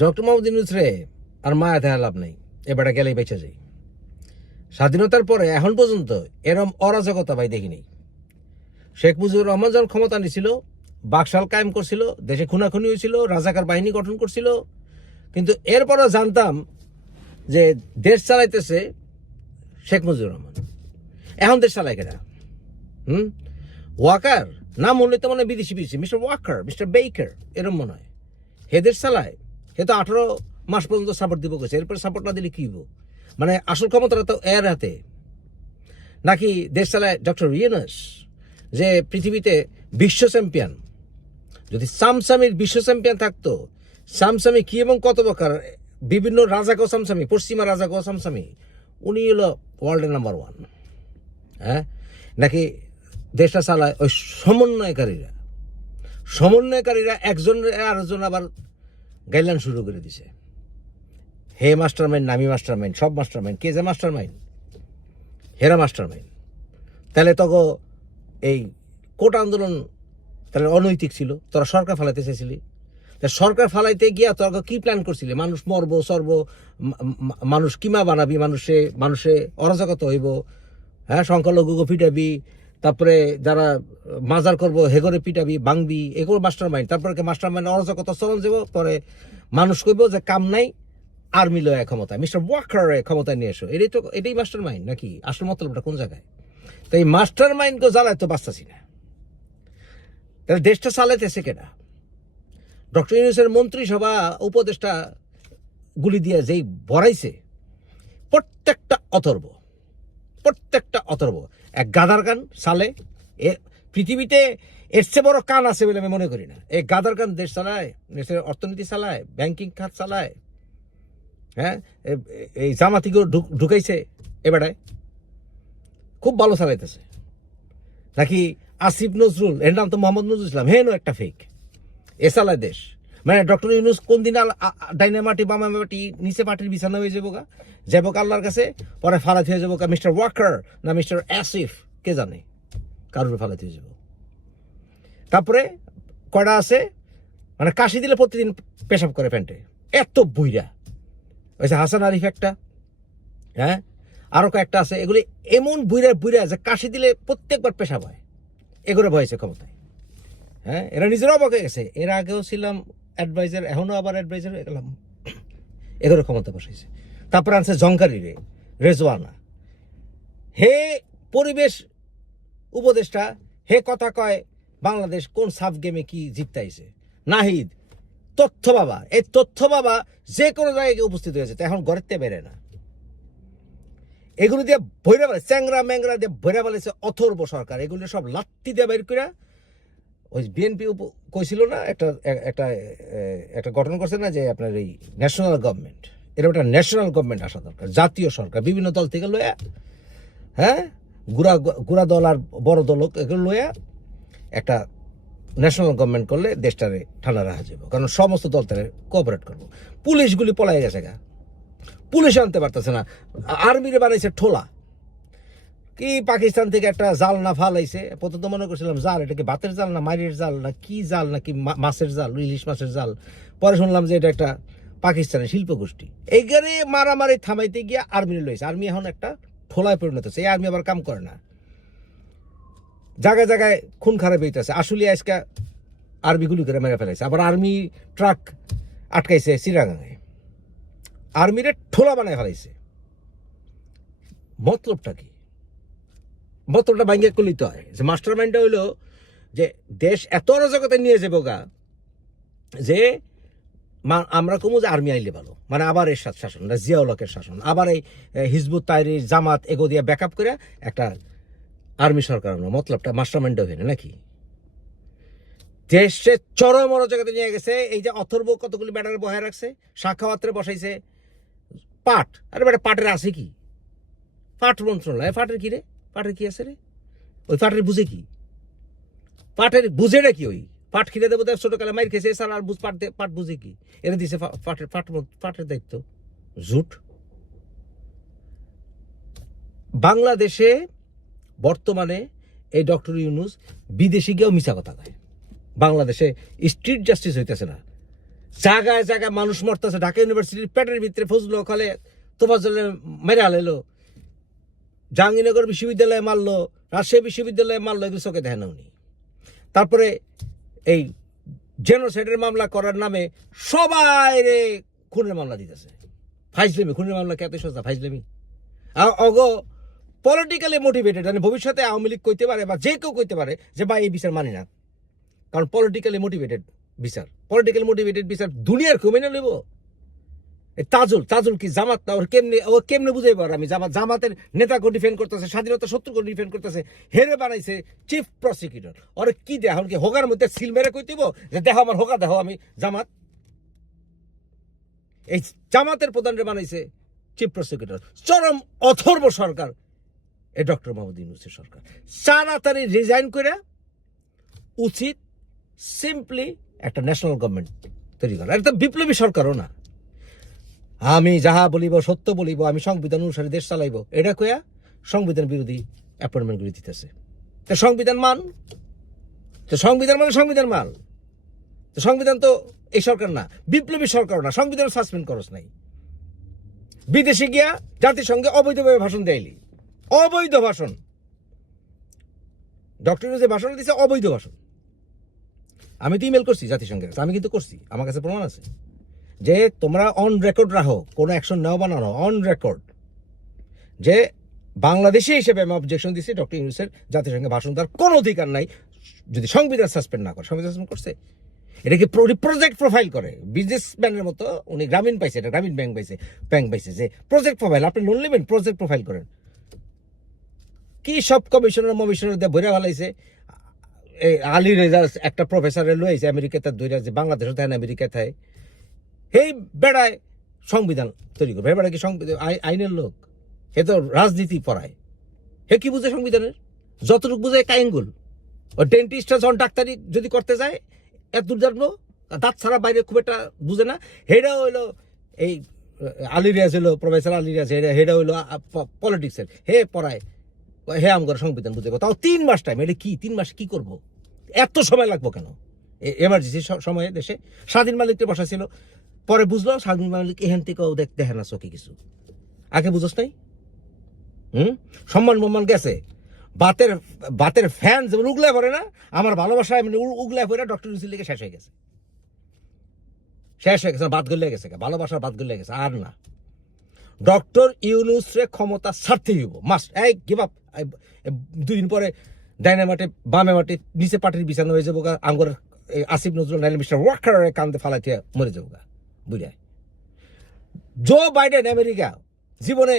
Doctor Mohammad Yunus রে, আর মায়া দেখা লাভ নেই। এবারে গেলেই বেঁচে যাই। স্বাধীনতার পরে এখন পর্যন্ত এরম অরাজকতা ভাই দেখিনি। শেখ মুজিবুর রহমান যখন ক্ষমতা নিছিল, বাকশাল কায়েম করছিল, দেশে খুনাখুনি হয়েছিল, রাজাকার বাহিনী গঠন করছিল। কিন্তু এরপরও জানতাম যে দেশ চালাইতেছে শেখ মুজিবুর রহমান। এখন দেশ চালায় কেনা হুম? ওয়াকার, নাম মনে তো মনে বিদেশি বিদেশি, মিস্টার ওয়াকার, মিস্টার বেকার এরম মনে হয়। হে দেশ চালায় হে তো আঠারো মাস পর্যন্ত সাপোর্ট দিব গেছে এরপরে সাপোর্ট না দিলে কি হইব? মানে আসল ক্ষমতাটা তো এর হাতে। নাকি দেশ চালায় ডক্টর ইয়েনাস যে পৃথিবীতে বিশ্ব চ্যাম্পিয়ন যদি সামসামির বিশ্ব চ্যাম্পিয়ন থাকতো, সামসামি কি এবং কত প্রকার? বিভিন্ন রাজা গো সামসামি, পশ্চিমা রাজা গো সামসামি, উনি হলো ওয়ার্ল্ডের নাম্বার ওয়ান হ্যাঁ? নাকি দেশটা চালায় ওই সমন্বয়কারীরা? সমন্বয়কারীরা একজন আরেকজন আবার গাইডলাইন শুরু করে দিছে। হে মাস্টার মাইন্ড নামি মাস্টার মাইন্ড সব মাস্টার মাইন্ড কে যে মাস্টার মাইন্ড হেরা মাস্টার মাইন্ড তাহলে তখন এই কোটা আন্দোলন তাহলে অনৈতিক ছিল, তোরা সরকার ফালাইতে চাইছিলি। তা সরকার ফালাইতে গিয়া তোরা কি প্ল্যান করছিলি? মানুষ মরবো, সরব মানুষ কিমা বানাবি? মানুষে মানুষে অরাজকতা হইব হ্যাঁ সংখ্যালঘুকে পিটাবি তারপরে যারা, মাজার করব হেগরে পিটাবি বাংবি এগুলো মাস্টার মাইন্ড তারপরে মাস্টার মাইন্ড অরাজকতা চলন যাব, পরে মানুষ কইব যে কাম নাই আর্মি লয় ক্ষমতা মিস্টার ওয়াকার ক্ষমতায় নিয়ে এসো। এটাই তো, এটাই মাস্টার মাইন্ড নাকি? আসল মতলবটা কোন জায়গায়? তো এই মাস্টার মাইন্ডকে জ্বালায় তো বাঁচতাছি না। তাহলে দেশটা চালাইতেছে কেনা ডক্টর ইউনুসের মন্ত্রিসভা উপদেষ্টা গুলি দিয়ে যেই বড়াইছে প্রত্যেকটা অথর্ব প্রত্যেকটা অথর্ব এক গাদার গান সালে, এ পৃথিবীতে এর চেয়ে বড় কান আছে বলে আমি মনে করি না। এই গাদার গান দেশ চালায়, দেশের অর্থনীতি চালায়, ব্যাংকিং খাত চালায় হ্যাঁ? এ- এই জামাতিগুলো ঢুক- ঢুকাইছে এবারে। খুব ভালো চালাইতেছে। নাকি আসিফ নজরুল, এর নাম তো মোহাম্মদ নজরুল ইসলাম হেন একটা ফেক এসালায় দেশ। মানে ডক্টর ইউনুস কোন দিন আল- আ- আ- ডাইনে মাটি, বামে মাটি, নিচে মাটির বিছানা হয়ে যাব গা যাব গা আল্লাহর কাছে, পরে ফালাত হয়ে যাব মিস্টার ওয়াকার না মিস্টার আসিফ কে জানে? কারোর ফালাত হয়ে যাব? তারপরে কয়টা আছে? মানে কাশি দিলে প্রতিদিন পেশাব করে প্যান্টে। এত বুইরা যে হাসান আরিফ একটা হ্যাঁ? আরও কয়েকটা আছে, এগুলি এমন বুইরা বুইরা যে কাশি দিলে প্রত্যেকবার পেশাব হয়। এগুলো ভয়েছে ক্ষমতায়। হ্যাঁ? এরা নিজেরাও হয়ে গেছে। এর আগেও ছিলাম অ্যাডভাইজার এখনও আবার অ্যাডভাইজার গেলাম এগুলো ক্ষমতা বসাইছে। তারপর আনছে জঙ্কারি রে, রেজওয়ানা। হে পরিবেশ উপদেষ্টা, হে কথা কয়, বাংলাদেশ কোন সাব গেমে কি জিততাইছে? নাহিদ, তথ্য বাবা, এই তথ্য বাবা যে কোনো জায়গায় উপস্থিত হয়েছে এখন থেকে বেড়ে না। এগুলো দিয়ে ভৈরা বেড়ে চ্যাংরা ম্যাংরা দিয়ে ভৈরা বেড়েছে অথর্ব সরকার। এগুলো সব লাত্তি দিয়ে বের করে ওই বিএনপি কইছিল না, একটা একটা একটা গঠন করছে না যে আপনার এই ন্যাশনাল গভর্নমেন্ট এরকম একটা ন্যাশনাল গভর্নমেন্ট আসা দরকার, জাতীয় সরকার, বিভিন্ন দল থেকে লয়া হ্যাঁ? গুড়া গুড়া দল আর বড় দল এগুলো লয়া একটা ন্যাশনাল গভর্নমেন্ট করলে দেশটারে ঠান্ডা রাখা যাবে কারণ সমস্ত দল তারা কোঅপারেট করব। পুলিশগুলি পলাই গেছে গা। পুলিশ আনতে পারতেছে না। আর্মিরে বানাইছে ঠোলা। কি পাকিস্তান থেকে একটা জাল না ফালাইছে? প্রথম তো মনে করছিলাম জাল, এটা কি বাতের জাল না মারির জাল না কি জাল না কি মাছের জাল, ইলিশ মাছের জাল? পরে শুনলাম যে এটা একটা পাকিস্তানের শিল্প গোষ্ঠী এইখানে মারামারি থামাইতে গিয়ে আর্মি লইছে। আর্মি এখন একটা ঠোলায় পরিণত হচ্ছে। এই আর্মি আবার কাম করে না। জায়গায় জায়গায় খুন খারাপ হইতেছে। আসলে আজকে আর্মি গুলি করে মেরে ফেলাইছে। আবার আর্মি ট্রাক আটকাইছে চিরাগাঙে। আর্মিরে ঠোলা বানায় ফেলাইছে। মতলবটা কি? মতলবটা ভাঙ্গে করলিত হয়। যে মাস্টার মাইন্ডটা হইল যে দেশ এত অরাজকতা নিয়ে যাব গা, যে আমরা কমু যে আর্মি আইলে ভালো। মানে আবার এর শাসন জিয়াউলকের শাসন। আবার এই হিজবুত তাইরি জামাত এগো দিয়ে ব্যাকআপ করে একটা আর্মি সরকার মতলবটা মাস্টার মাইন্ডটা হইলে নাকি? দেশে চরম অরাজকতা নিয়ে গেছে, এই যে অথর্ব কতগুলি ব্যাটারে বহায় রাখছে সাক্ষাওয়াত্রে বসাইছে, পাট। আরে বেটা, পাটের আছে কি? পাট মন্ত্রণালয়, পাটের কি রে? পাটের কি আছে রে? ওই পাটের বুঝে কি? পাটের বুঝেটা কি ওই? পাট খিলে দেবো দেব ছোটকালে মাইর খেয়েছে এছাড়া আর বুঝ পাট পাট বুঝে কি? এনে দিছে পাটের পাট পাটের দায়িত্ব। জুট বাংলাদেশে বর্তমানে এই ডক্টর ইউনুস বিদেশি গিয়েও মিছা কথা কয়। বাংলাদেশে স্ট্রিট জাস্টিস হইতেছে না। জায়গায় জায়গায় মানুষ মরতেছে। ঢাকা ইউনিভার্সিটির পেটের ভিতরে ফজলো খালে তোফাজলে মেরে আলাইলো জাহাঙ্গীরনগর বিশ্ববিদ্যালয়ে মারলো, রাজশাহী বিশ্ববিদ্যালয়ে মারলো, এগুলো চোখে দেখে না উনি তারপরে এই জেনোসাইডের মামলা করার নামে সবাই রে খুনের মামলা দিতেছে। ফাইজলেমি, খুনের মামলা কে এত সোজা ফাইজলেমি? আ- অগ পলিটিক্যালি মোটিভেটেড মানে ভবিষ্যতে আওয়ামী লীগ কইতে পারে বা যে কেউ কইতে পারে যে ভাই এই বিচার মানি না। কারণ পলিটিক্যালি মোটিভেটেড বিচার পলিটিক্যালি মোটিভেটেড বিচার দুনিয়ার কেউ না নেব তাজুল তাজুল কি জামাত? ওর কেমনে, ও কেমনে বুঝাইব আর আমি? জামাত জামাতের নেতাকে ডিফেন্ড করতেছে, স্বাধীনতা শত্রুকে ডিফেন্ড করতেছে, হেরে বানাইছে চিফ প্রসিকিউটর ওর কি দেহ? এখন কি হোগার মধ্যে সিল মেরে কই দিব? যে দেখো আমার হোগা দেখো আমি জামাত। এই জামাতের প্রধানরে বানাইছে চিফ প্রসিকিউটর চরম অথর্ব সরকার। এই ডক্টর মোহাম্মদ ইউনুসের সরকার। তাড়াতাড়ি রিজাইন করে উচিত সিম্পলি একটা ন্যাশনাল গভর্নমেন্ট তৈরি করা। তো বিপ্লবী সরকারও না। আমি যাহা বলিব, সত্য বলিব, আমি সংবিধান অনুসারে দেশ চালাইব। এটা কয়া সংবিধান বিরোধী অ্যাপয়েন্টমেন্টগুলি দিতেছে। তো সংবিধান মান? তো সংবিধান মানে সংবিধান মান। তো সংবিধান তো এই সরকার না, বিপ্লবী সরকার না, সংবিধান সাসপেন্ড করস নাই। বিদেশে গিয়া জাতিসংঘে অবৈধভাবে ভাষণ দেয়লি অবৈধ ভাষণ। ডক্টর যে ভাষণ দিচ্ছে অবৈধ ভাষণ। আমি তো ইমেল করছি জাতিসংঘের আমি কিন্তু করছি, আমার কাছে প্রমাণ আছে। যে তোমরা অন রেকর্ড রাখো কোনো অ্যাকশন নাও বা না অন রেকর্ড যে বাংলাদেশি হিসেবে আমি অবজেকশন দিচ্ছি ডক্টর ইউনুসের জাতিসংঘে ভাষণ দেওয়ার কোনো অধিকার নাই, যদি সংবিধান সাসপেন্ড না করে, সংবিধান সাসপেন্ড করছে? এটাকে প্রজেক্ট প্রোফাইল করে? বিজনেসম্যানের মতো উনি গ্রামীণ পাইছে, এটা গ্রামীণ ব্যাংক পাইছে ব্যাংক পাইছে যে প্রজেক্ট প্রোফাইল আপনি লোন নেবেন প্রজেক্ট প্রোফাইল করেন। কি সব কমিশনার মমিশনার দিয়ে ভরে ফেলাইছে এই আলী রেজা একটা প্রফেসরের লইছে, আমেরিকাতে ধরে যে বাংলাদেশও থাকে আমেরিকা থাকে এই বেড়ায় সংবিধান তৈরি করবে। বেড়া কি সংবিধান আই- আইনের লোক? এ তো রাজনীতি পড়ায়। হে কি বুঝে সংবিধানের? যতটুকু বুঝে কাইঙ্গুল ও ডেন্টিস্টরা যখন ডাক্তারি যদি করতে যায়, এত দূর জানব, দাঁত ছাড়া বাইরে খুব একটা বুঝে না। হেডা হইল এই, আলী রিয়াজ হইল প্রফেসর আলী রিয়াজ হেডা হেডা হইল পলিটিক্সের হে পড়ায়, হে আমগর সংবিধান বুঝে। তাও তিন মাস টাইম এটা কি? তিন মাস কি করব? এত সময় লাগবো কেন? এমার্জেন্সি সময়ে দেশে স্বাধীন মালিককে বসা ছিল। পরে বুঝলো স্বাধীন মালিক এখান থেকেও দেখ দেখে না চোখে কিছু। আগে বুঝোস নাই? হুম? সম্মান সম্মান গেছে। বাতের বাতের ফ্যান যেমন উগলায় পড়ে না, আমার ভালোবাসা এমনি উ- উগলায় পড়ে ডক্টর ইউসির লিগে শেষ হয়ে গেছে। শেষ হয়ে গেছে, বাদ গলে গেছে, ভালোবাসার বাদ গলে গেছে, আর না। ডক্টর ইউনুসরে ক্ষমতা ছাড়তেই হইব মাস্ট এই গিভ আপ দুই দিন পরে ডাইনে মাঠে, বামে মাঠে, নিচে পাটির বিছানো হয়ে যাব গা আঙ্গুর আসিফ নজরুল, নাইলে মিস্টার ওয়াকার কান্দে ফালাইতে মরে যাব গা বুঝায় জো বাইডেন আমেরিকা জীবনে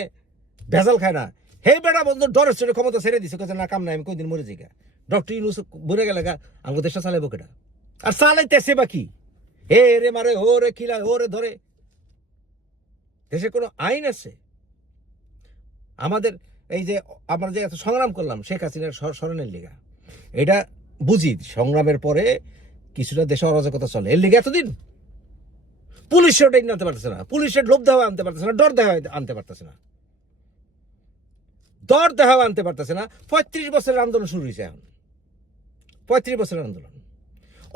ভেজাল খায় না। হে বেটা বন্ধু ডরের ছেড়ে ক্ষমতা ছেড়ে দিছে। কোথায় না, কাম নাই, আমি কোনদিন মরে যাই গা। ডক্টর ইউনুস মরে গেলে গা আমাকে দেশটা চালাইবো কেটা আর চালাইতেছে বা কি? হে রে মারে হো রে খিলা হো রে ধরে দেশে কোনো আইন আছে? আমাদের এই যে, আমরা যে এত সংগ্রাম করলাম, শেখ হাসিনার স্মরণের লিগা। এটা বুঝি, সংগ্রামের পরে কিছুটা দেশে অরাজকতা চলে। এর লিগে এতদিন পুলিশ ওটাই আনতে পারতেছে না। পুলিশের লোভ দেওয়া আনতে পারতেছে না, ডর দেওয়া আনতে পারতেছে না। দর দেওয়া আনতে পারতেছে না। পঁয়ত্রিশ বছরের আন্দোলন শুরু হয়েছে এখন। পঁয়ত্রিশ বছরের আন্দোলন।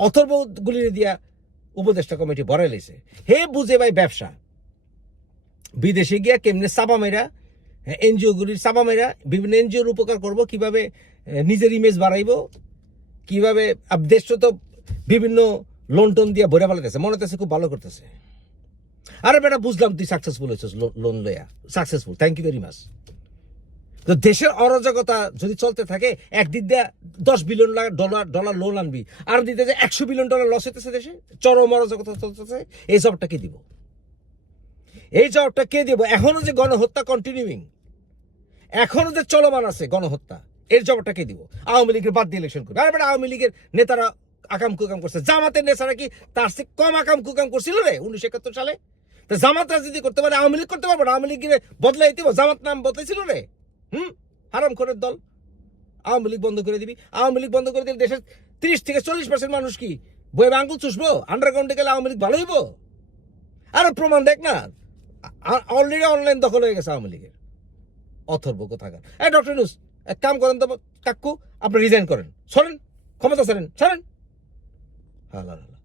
অথর্ব গুলি দিয়া উপদেষ্টা কমিটি বড়াই লেছে হে বুঝে ভাই ব্যবসা। বিদেশে গিয়া কেমনে চাপা মেরা এনজিও গুলির চাপা মেরা বিভিন্ন এনজিওর উপকার করব, কীভাবে নিজের ইমেজ বাড়াইব, কীভাবে দেশ তো বিভিন্ন লোন টোন দিয়ে ভরে ফেলাতেছে মনে হতেছে খুব ভালো করতেছে। আরে বেটা, বুঝলাম তুই সাকসেসফুল হয়েছিস লোন লইয়া। Successful thank you very much তো দেশের অরাজকতা যদি চলতে থাকে, একদিক দিয়ে দশ বিলিয়ন ডলার ডলার লোন আনবি, আর দিতে যে একশো বিলিয়ন ডলার লস হইতেছে দেশে, চরম অরাজকতা চলতেছে, এই জবটা কে দিব? এই জবটা কে দিব? এখনও যে গণহত্যা কন্টিনিউইং এখনও যে চলমান আছে গণহত্যা, এর জবটা কে দিব? আওয়ামী লীগের বাদ দিয়ে ইলেকশন করবে। আর আওয়ামী লীগের নেতারা আকাম কুকাম করছে। জামাতের নেতারা কি? তার চেয়ে কম আকাম কুকাম করছিল রে উনিশশো একাত্তর সালে। তা জামাত রাজনীতি করতে পারে, আওয়ামী লীগ করতে পারবে না? আওয়ামী লীগের বদলাই দিব। জামাত নাম বদলাইছিল রে। হুম? হারাম খোরের দল। আওয়ামী লীগ বন্ধ করে দিবি। আওয়ামী লীগ বন্ধ করে দিলে দেশের তিরিশ থেকে চল্লিশ পার্সেন্ট মানুষ কি বইয়ে আঙ্গুল চুষবো? আন্ডারগ্রাউন্ডে গেলে আওয়ামী লীগ ভালো হইব? আরে প্রমাণ দেখ না। অলরেডি অনলাইন দখল হয়ে গেছে আওয়ামী লীগের। অথর্ব কোথাকার। এই ডক্টর নিউজ এক কাম করেন তো কাকু, আপনি রিজাইন করেন। সরেন, ক্ষমতা সরেন সরেন। হালা হালা